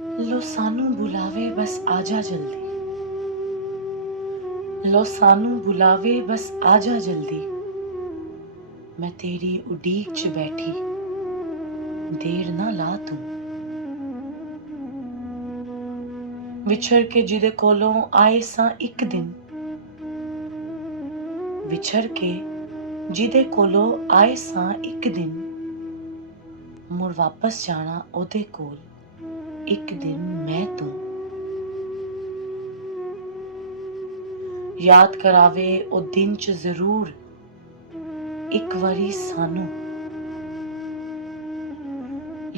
लो सानू बुलावे बस आजा जल्दी। लो सानू बुलावे बस आजा जल्दी। मैं तेरी उडीक च बैठी, देर ना ला तू। विछड़ के जिदे कोलों आए सां इक दिन, विछड़ के जिदे कोलों आए सां इक दिन, मुड़ वापस जाना ओदे कोल इक दिन मैं तू। याद करावे ओ दिन च जरूर इक वारी सानू।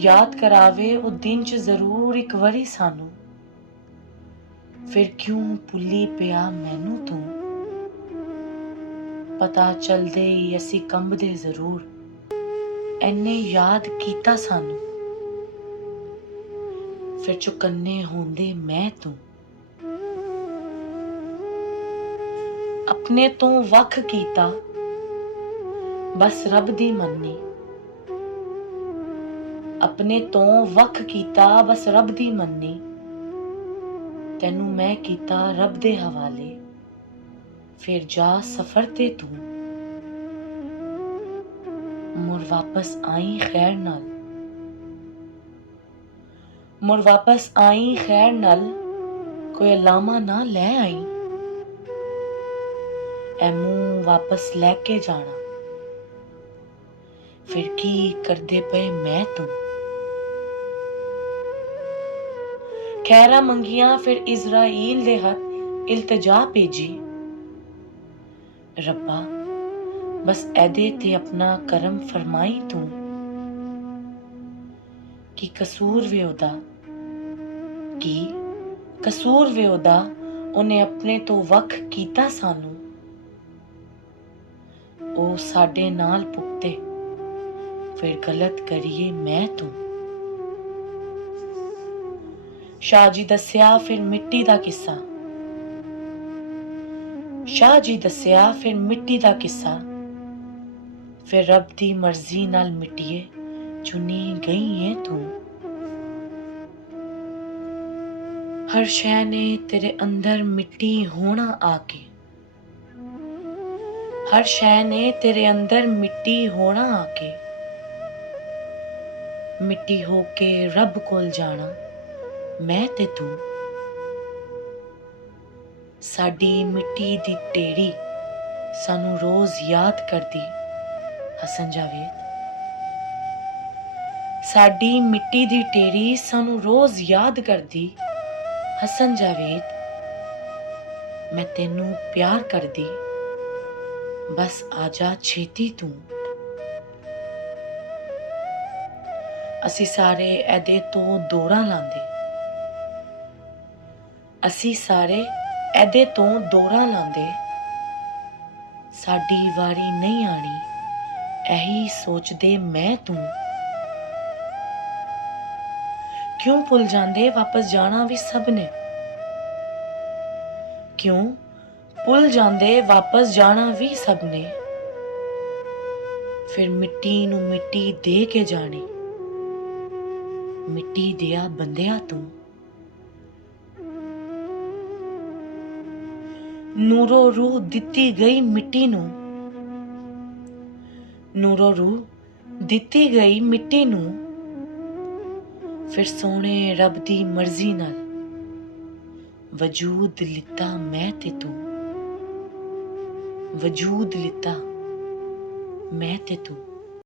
याद करावे ओ दिन च जरूर इक वारी सानू। फिर क्यों भुल्ली पिया मैनू तू। पता चलदे ही असी कंबदे जरूर, एने याद कीता सानू। फिर चुकन्ने होंदे मैं तू। अपने तो वख कीता बस रब दी मन्नी। अपने तो वख कीता बस रब दी मन्नी। तैनू मैं कीता रब दे हवाले, फिर जा सफर ते तू। मुड़ वापस आई खैर नाल। मुड़ वापस आई खैर नाल, कोई लामा ना ले आई। ए मुंह वापस लैके जाना, फिर की करदे पे मैं तू। खैरा मंगिया फिर इज़राइल दे हथ इल्तजा भेजी। रब्बा बस एदे ते अपना करम फरमाई तू। की कसूर वे ओदा, की कसूर वे ओदा, उन्हें अपने तो वख कीता सानू। ओ साडे नाल भुगते, फिर गलत करिए मैं तू। शाह जी दस्या फिर मिट्टी दा किस्सा। शाह जी दस्या फिर मिट्टी दा किस्सा। फिर रब दी मर्जी नाल मिट्टिए चुनी गई है तू। हर शै ने तेरे अंदर मिट्टी होना आके। हर शै ने तेरे अंदर मिट्टी होना आके। मिट्टी होके रब कोल जाना मैं ते तू। साडी मिट्टी दी टेड़ी सानू रोज याद करदी हसन जावेद। साडी मिट्टी दी टेड़ी सानू रोज याद करदी हसन जावेद। मैं तेनू प्यार करदी, बस आजा छेती तू। असी सारे एदे तो दौड़ा लांदे। असी सारे एदे तो दौड़ा लांदे। साडी वारी नहीं आनी, एही सोचदे मैं तू। क्यों भुल जांदे वापस जाना भी सब ने। क्यों भुल जांदे वापस जाना भी सब ने। फिर मिट्टी नू मिट्टी दे के जानी, मिट्टी दिया बंदिया तू। नूरो रूह दिती गई मिट्टी नू। नूरो रूह दिती गई मिट्टी नू। फिर सोने रब दी मर्जी नाल वजूद लिता मैं ते तू। वजूद लिता मैं ते तू।